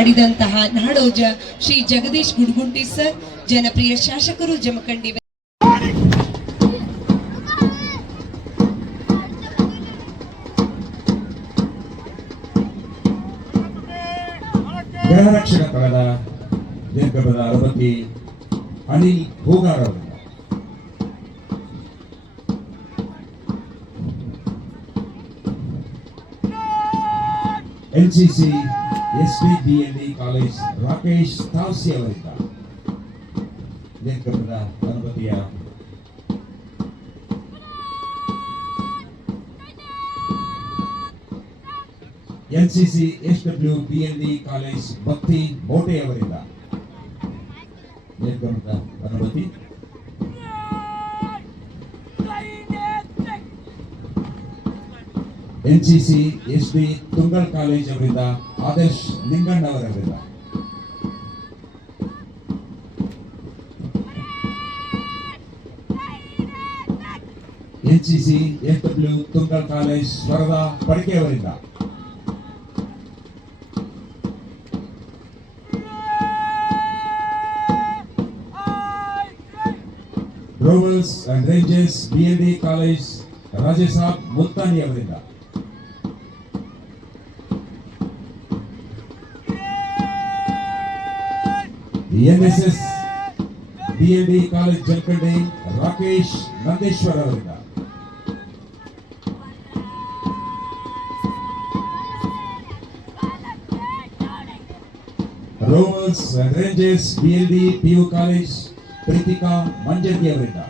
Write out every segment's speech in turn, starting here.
ಮಾಡಿದಂತಹ ನಾಡೋಜ ಶ್ರೀ ಜಗದೀಶ್ ಗುಡ್ಗುಂಟಿ ಸರ್, ಜನಪ್ರಿಯ ಶಾಸಕರು ಜಮಖಂಡಿ. ಗೃಹರಕ್ಷಕ ಕಳೆದ ದೀರ್ಘಪದ ಅರಬತಿ ಅನಿಲ್ ಹೂಗಾರ್ ಅವರು ಎನ್ಸಿಸಿ ಎಸ್ಪಿಬಿಎಲ್ಇ ಕಾಲೇಜ್ ರಾಕೇಶ್ ತಾವ್ಸಿ ಅವರಿಂದ ದೀರ್ಘಪದ ಅನುಮತಿಯ ಎನ್ಸಿಸಿ ಎಸ್ಡಬ್ಲ್ಯೂಬಿಎಲ್ಇ ಕಾಲೇಜ್ ಭಕ್ತಿ ಬೋಟೆ ಅವರಿಂದ ದೀರ್ಘಪದ ಅನುಮತಿ. ಎನ್ಸಿಸಿ ಎಸ್ಬಿ ತುಂಗಲ್ ಕಾಲೇಜ್ ಅವರಿಂದ ಆದರ್ಶ್ ಲಿಂಗಣ್ಣ ಅವರಿಂದ NCC SW Tungal college Swarada Padike ಅವರಿಂದ rovers and rangers BLE college Rajesab Multani ಅವರಿಂದ NSS BLE college Jamkhandi Rakesh Nandeshwar ಅವರಿಂದ rovers and rangers BLE PU college Preetika Manjargi ಅವರಿಂದ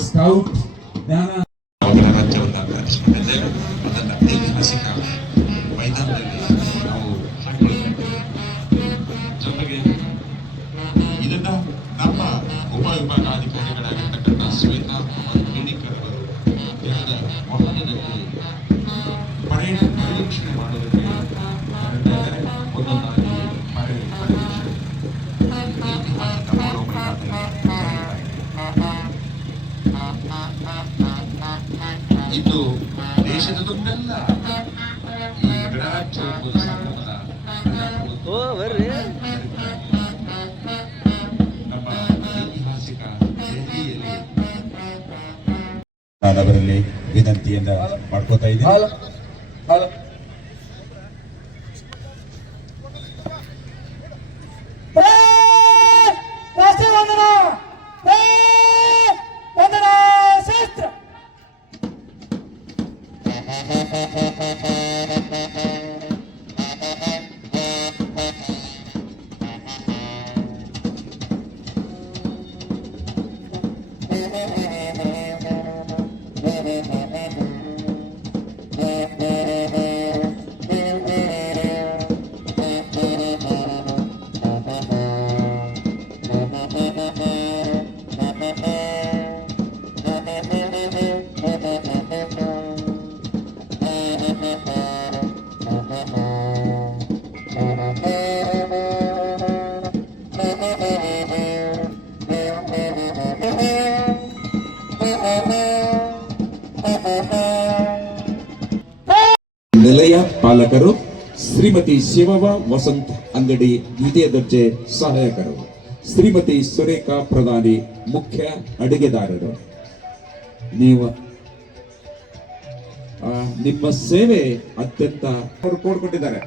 ಸ್ಕೌಟ್ ಜ್ಞಾನ ಅದನ್ನು ಐತಿಹಾಸಿಕ ಮೈದಾನದಲ್ಲಿ ನಾವು ಜೊತೆಗೆ ಇದನ್ನ ನಮ್ಮ ಉಪವಿಭಾಗಾಧಿಕಾರಿಗಳಾಗಿರ್ತಕ್ಕಂಥ ಶ್ವೇತಾ ಕೇಣಿಕರ್ ಅವರು ದೇಶದ ಮಹಾನದಲ್ಲಿ ಪರೇಡ್ ಪರಿವೀಕ್ಷಣೆ ಮಾಡೋದಕ್ಕೆ ಒಂದೊಂದಾಗಿ ಪರೇಡ್ ಪರಿವೀಕ್ಷಣೆ ಐತಿಹಾಸಿಕ ಮಾಡೋ ಇದು ದೇಶದ ದುಡ್ಡಲ್ಲ, ಈ ಗಣರಾಜ್ಯ ಸಮೂಹದ ನಮ್ಮ ಐತಿಹಾಸಿಕ ದೆಹಲಿಯಲ್ಲಿ ಅವರಲ್ಲಿ ವಿನಂತಿಯನ್ನ ಮಾಡ್ಕೋತಾ ಇದ್ದೀನಿ. ನಿಲಯ ಪಾಲಕರು ಶ್ರೀಮತಿ ಶಿವವ ವಸಂತ್ ಅಂಗಡಿ ದ್ವಿತೀಯ ದರ್ಜೆ ಸಹಾಯಕರು, ಶ್ರೀಮತಿ ಸುರೇಖಾ ಪ್ರಧಾನಿ ಮುಖ್ಯ ಅಡುಗೆದಾರರು. ನಿಮ್ಮ ಸೇವೆ ಅತ್ಯಂತ ಅವರು ಕೋಡ್ಕೊಟ್ಟಿದ್ದಾರೆ.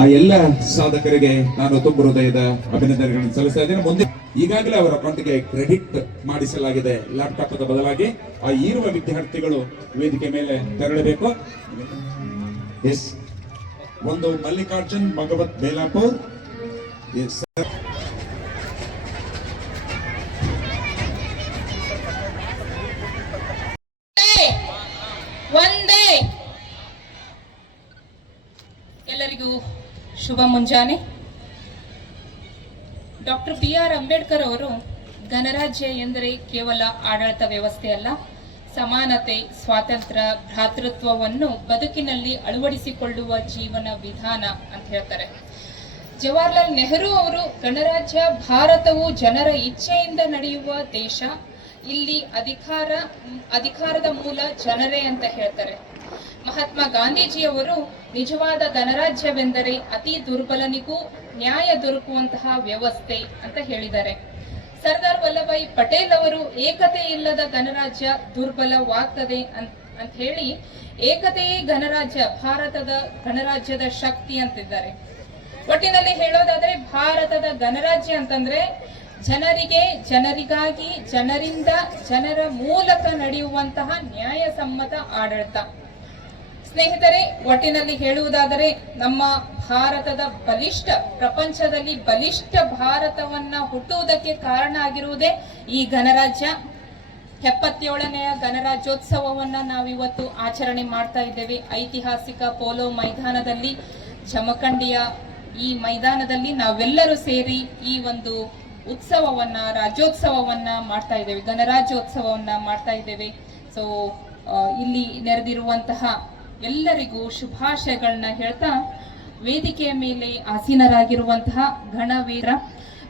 ಆ ಎಲ್ಲ ಸಾಧಕರಿಗೆ ನಾನು ತುಂಬ ಹೃದಯದ ಅಭಿನಂದನೆಗಳನ್ನು ಸಲ್ಲಿಸ್ತಾ ಇದ್ದೇನೆ. ಮುಂದೆ ಈಗಾಗಲೇ ಅವರ ಅಕೌಂಟ್ಗೆ ಕ್ರೆಡಿಟ್ ಮಾಡಿಸಲಾಗಿದೆ ಲ್ಯಾಪ್ಟಾಪ್ ಬದಲಾಗಿ. ಆ ಇರುವ ವಿದ್ಯಾರ್ಥಿಗಳು ವೇದಿಕೆ ಮೇಲೆ ತೆರಳಬೇಕು. ಎಸ್, ಒಂದು ಮಲ್ಲಿಕಾರ್ಜುನ್ ಭಗವತ್ ಬೇಲಾಪುರ್, ಒಂದೇ. ಎಲ್ಲರಿಗೂ ಶುಭ ಮುಂಜಾನೆ. ಡಾಕ್ಟರ್ BR ಅಂಬೇಡ್ಕರ್ ಅವರು ಗಣರಾಜ್ಯ ಎಂದರೆ ಕೇವಲ ಆಡಳಿತ ವ್ಯವಸ್ಥೆ ಅಲ್ಲ, ಸಮಾನತೆ, ಸ್ವಾತಂತ್ರ್ಯ, ಭ್ರಾತೃತ್ವವನ್ನು ಬದುಕಿನಲ್ಲಿ ಅಳವಡಿಸಿಕೊಳ್ಳುವ ಜೀವನ ವಿಧಾನ ಅಂತ ಹೇಳ್ತಾರೆ. ಜವಾಹರ್ಲಾಲ್ ನೆಹರು ಅವರು ಗಣರಾಜ್ಯ ಭಾರತವು ಜನರ ಇಚ್ಛೆಯಿಂದ ನಡೆಯುವ ದೇಶ, ಇಲ್ಲಿ ಅಧಿಕಾರದ ಮೂಲ ಜನರೇ ಅಂತ ಹೇಳ್ತಾರೆ. ಮಹಾತ್ಮ ಗಾಂಧೀಜಿಯವರು ನಿಜವಾದ ಗಣರಾಜ್ಯವೆಂದರೆ ಅತಿ ದುರ್ಬಲನಿಗೂ ನ್ಯಾಯ ದೊರಕುವಂತಹ ವ್ಯವಸ್ಥೆ ಅಂತ ಹೇಳಿದ್ದಾರೆ. ಸರ್ದಾರ್ ವಲ್ಲಭಾಯಿ ಪಟೇಲ್ ಅವರು ಏಕತೆ ಇಲ್ಲದ ಗಣರಾಜ್ಯ ದುರ್ಬಲವಾಗ್ತದೆ ಅಂತ ಹೇಳಿ ಏಕತೆಯೇ ಗಣರಾಜ್ಯ, ಭಾರತದ ಗಣರಾಜ್ಯದ ಶಕ್ತಿ ಅಂತಿದ್ದಾರೆ. ಒಟ್ಟಿನಲ್ಲಿ ಹೇಳೋದಾದ್ರೆ ಭಾರತದ ಗಣರಾಜ್ಯ ಅಂತಂದ್ರೆ ಜನರಿಗೆ, ಜನರಿಗಾಗಿ, ಜನರಿಂದ, ಜನರ ಮೂಲಕ ನಡೆಯುವಂತಹ ನ್ಯಾಯಸಮ್ಮತ ಆಡಳಿತ. ಸ್ನೇಹಿತರೆ, ಒಟ್ಟಿನಲ್ಲಿ ಹೇಳುವುದಾದರೆ ನಮ್ಮ ಭಾರತದ ಪ್ರಪಂಚದಲ್ಲಿ ಬಲಿಷ್ಠ ಭಾರತವನ್ನ ಹುಟ್ಟುವುದಕ್ಕೆ ಕಾರಣ ಆಗಿರುವುದೇ ಈ ಗಣರಾಜ್ಯ. 77ನೆಯ ಗಣರಾಜ್ಯೋತ್ಸವವನ್ನ ನಾವಿವತ್ತು ಆಚರಣೆ ಮಾಡ್ತಾ ಇದ್ದೇವೆ. ಐತಿಹಾಸಿಕ ಪೋಲೋ ಮೈದಾನದಲ್ಲಿ, ಜಮಖಂಡಿಯ ಈ ಮೈದಾನದಲ್ಲಿ ನಾವೆಲ್ಲರೂ ಸೇರಿ ಈ ಒಂದು ಉತ್ಸವವನ್ನ, ರಾಜ್ಯೋತ್ಸವವನ್ನ ಮಾಡ್ತಾ ಇದ್ದೇವೆ, ಗಣರಾಜ್ಯೋತ್ಸವವನ್ನ ಮಾಡ್ತಾ ಇದ್ದೇವೆ. ಸೊ ಇಲ್ಲಿ ನೆರೆದಿರುವಂತಹ ಎಲ್ಲರಿಗೂ ಶುಭಾಶಯಗಳನ್ನ ಹೇಳ್ತಾ, ವೇದಿಕೆಯ ಮೇಲೆ ಆಸೀನರಾಗಿರುವಂತಹ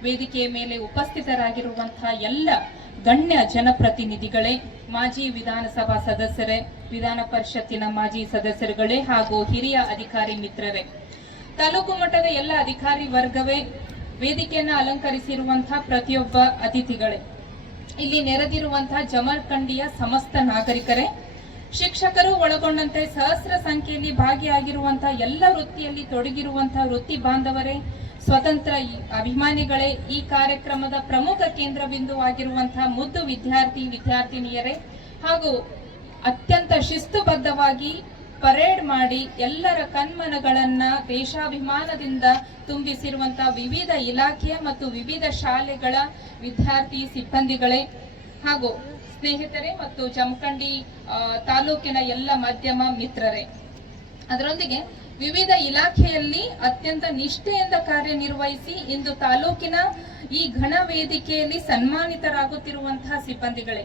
ವೇದಿಕೆಯ ಮೇಲೆ ಉಪಸ್ಥಿತರಾಗಿರುವಂತಹ ಎಲ್ಲ ಗಣ್ಯ ಜನಪ್ರತಿನಿಧಿಗಳೇ, ಮಾಜಿ ವಿಧಾನಸಭಾ ಸದಸ್ಯರೇ, ವಿಧಾನ ಪರಿಷತ್ತಿನ ಮಾಜಿ ಸದಸ್ಯರುಗಳೇ ಹಾಗೂ ಹಿರಿಯ ಅಧಿಕಾರಿ ಮಿತ್ರರೇ, ತಾಲೂಕು ಮಟ್ಟದ ಎಲ್ಲ ಅಧಿಕಾರಿ ವರ್ಗವೇ, ವೇದಿಕೆಯನ್ನು ಅಲಂಕರಿಸಿರುವಂತಹ ಪ್ರತಿಯೊಬ್ಬ ಅತಿಥಿಗಳೇ, ಇಲ್ಲಿ ನೆರೆದಿರುವಂತಹ ಜಮಖಂಡಿಯ ಸಮಸ್ತ ನಾಗರಿಕರೇ, ಶಿಕ್ಷಕರು ಒಳಗೊಂಡಂತೆ ಸಹಸ್ರ ಸಂಖ್ಯೆಯಲ್ಲಿ ಭಾಗಿಯಾಗಿರುವಂತಹ ಎಲ್ಲ ವೃತ್ತಿಯಲ್ಲಿ ತೊಡಗಿರುವಂತಹ ವೃತ್ತಿ ಬಾಂಧವರೇ, ಸ್ವತಂತ್ರ ಅಭಿಮಾನಿಗಳೇ, ಈ ಕಾರ್ಯಕ್ರಮದ ಪ್ರಮುಖ ಕೇಂದ್ರ ಬಿಂದುವಾಗಿರುವಂತಹ ಮುದ್ದು ವಿದ್ಯಾರ್ಥಿನಿಯರೇ ಹಾಗೂ ಅತ್ಯಂತ ಶಿಸ್ತುಬದ್ಧವಾಗಿ ಪರೇಡ್ ಮಾಡಿ ಎಲ್ಲರ ಕಣ್ಮನಗಳನ್ನ ದೇಶಾಭಿಮಾನದಿಂದ ತುಂಬಿಸಿರುವಂತಹ ವಿವಿಧ ಇಲಾಖೆಯ ಮತ್ತು ವಿವಿಧ ಶಾಲೆಗಳ ವಿದ್ಯಾರ್ಥಿ ಸಿಬ್ಬಂದಿಗಳೇ ಹಾಗೂ ಸ್ನೇಹಿತರೆ ಮತ್ತು ಜಮಖಂಡಿ ತಾಲೂಕಿನ ಎಲ್ಲ ಮಾಧ್ಯಮ ಮಿತ್ರರೇ, ಅದರೊಂದಿಗೆ ವಿವಿಧ ಇಲಾಖೆಯಲ್ಲಿ ಅತ್ಯಂತ ನಿಷ್ಠೆಯಿಂದ ಕಾರ್ಯನಿರ್ವಹಿಸಿ ಇಂದು ತಾಲೂಕಿನ ಈ ಘನ ವೇದಿಕೆಯಲ್ಲಿ ಸನ್ಮಾನಿತರಾಗುತ್ತಿರುವಂತಹ ಸಿಬ್ಬಂದಿಗಳೇ,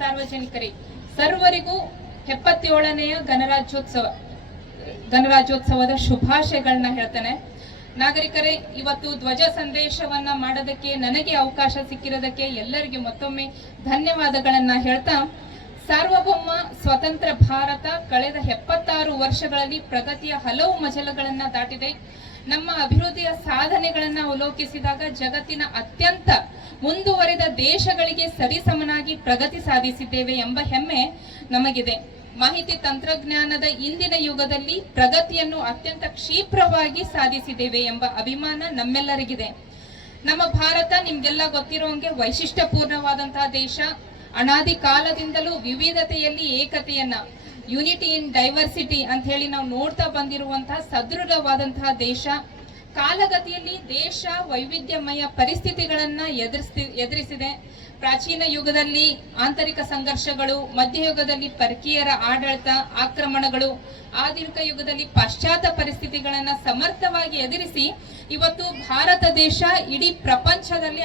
ಸಾರ್ವಜನಿಕರೇ, ಸರ್ವರಿಗೂ 77ನೆಯ ಗಣರಾಜ್ಯೋತ್ಸವದ ಶುಭಾಶಯಗಳನ್ನ ಹೇಳ್ತೇನೆ. ನಾಗರಿಕರೇ, ಇವತ್ತು ಧ್ವಜ ಸಂದೇಶವನ್ನ ಮಾಡೋದಕ್ಕೆ ನನಗೆ ಅವಕಾಶ ಸಿಕ್ಕಿರೋದಕ್ಕೆ ಎಲ್ಲರಿಗೂ ಮತ್ತೊಮ್ಮೆ ಧನ್ಯವಾದಗಳನ್ನ ಹೇಳ್ತಾ, ಸಾರ್ವಭೌಮ ಸ್ವತಂತ್ರ ಭಾರತ ಕಳೆದ 76 ವರ್ಷಗಳಲ್ಲಿ ಪ್ರಗತಿಯ ಹಲವು ಮಜಲುಗಳನ್ನ ದಾಟಿದೆ. ನಮ್ಮ ಅಭಿವೃದ್ಧಿಯ ಸಾಧನೆಗಳನ್ನ ಅವಲೋಕಿಸಿದಾಗ ಜಗತ್ತಿನ ಅತ್ಯಂತ ಮುಂದುವರಿದ ದೇಶಗಳಿಗೆ ಸರಿಸಮನಾಗಿ ಪ್ರಗತಿ ಸಾಧಿಸಿದ್ದೇವೆ ಎಂಬ ಹೆಮ್ಮೆ ನಮಗಿದೆ. ಮಾಹಿತಿ ತಂತ್ರಜ್ಞಾನದ ಇಂದಿನ ಯುಗದಲ್ಲಿ ಪ್ರಗತಿಯನ್ನು ಅತ್ಯಂತ ಕ್ಷಿಪ್ರವಾಗಿ ಸಾಧಿಸಿದ್ದೇವೆ ಎಂಬ ಅಭಿಮಾನ ನಮ್ಮೆಲ್ಲರಿಗಿದೆ. ನಮ್ಮ ಭಾರತ ನಿಮ್ಗೆಲ್ಲ ಗೊತ್ತಿರೋಂಗೆ ವೈಶಿಷ್ಟ್ಯಪೂರ್ಣವಾದಂತಹ ದೇಶ. ಅನಾದಿ ಕಾಲದಿಂದಲೂ ವಿವಿಧತೆಯಲ್ಲಿ ಏಕತೆಯನ್ನ, ಯೂನಿಟಿ ಇನ್ ಡೈವರ್ಸಿಟಿ ಅಂತ ಹೇಳಿ ನಾವು ನೋಡ್ತಾ ಬಂದಿರುವಂತಹ ಸದೃಢವಾದಂತಹ ದೇಶ. ಕಾಲಗತಿಯಲ್ಲಿ ದೇಶ ವೈವಿಧ್ಯಮಯ ಪರಿಸ್ಥಿತಿಗಳನ್ನ ಎದುರಿಸಿದೆ. ಪ್ರಾಚೀನ ಯುಗದಲ್ಲಿ ಆಂತರಿಕ ಸಂಘರ್ಷಗಳು, ಮಧ್ಯಯುಗದಲ್ಲಿ ಪರಕೀಯರ ಆಡಳಿತ, ಆಕ್ರಮಣಗಳು, ಆಧುನಿಕ ಯುಗದಲ್ಲಿ ಪಾಶ್ಚಾತ್ಯ ಪರಿಸ್ಥಿತಿಗಳನ್ನ ಸಮರ್ಥವಾಗಿ ಎದುರಿಸಿ ಇವತ್ತು ಭಾರತ ದೇಶ ಇಡೀ ಪ್ರಪಂಚದಲ್ಲಿ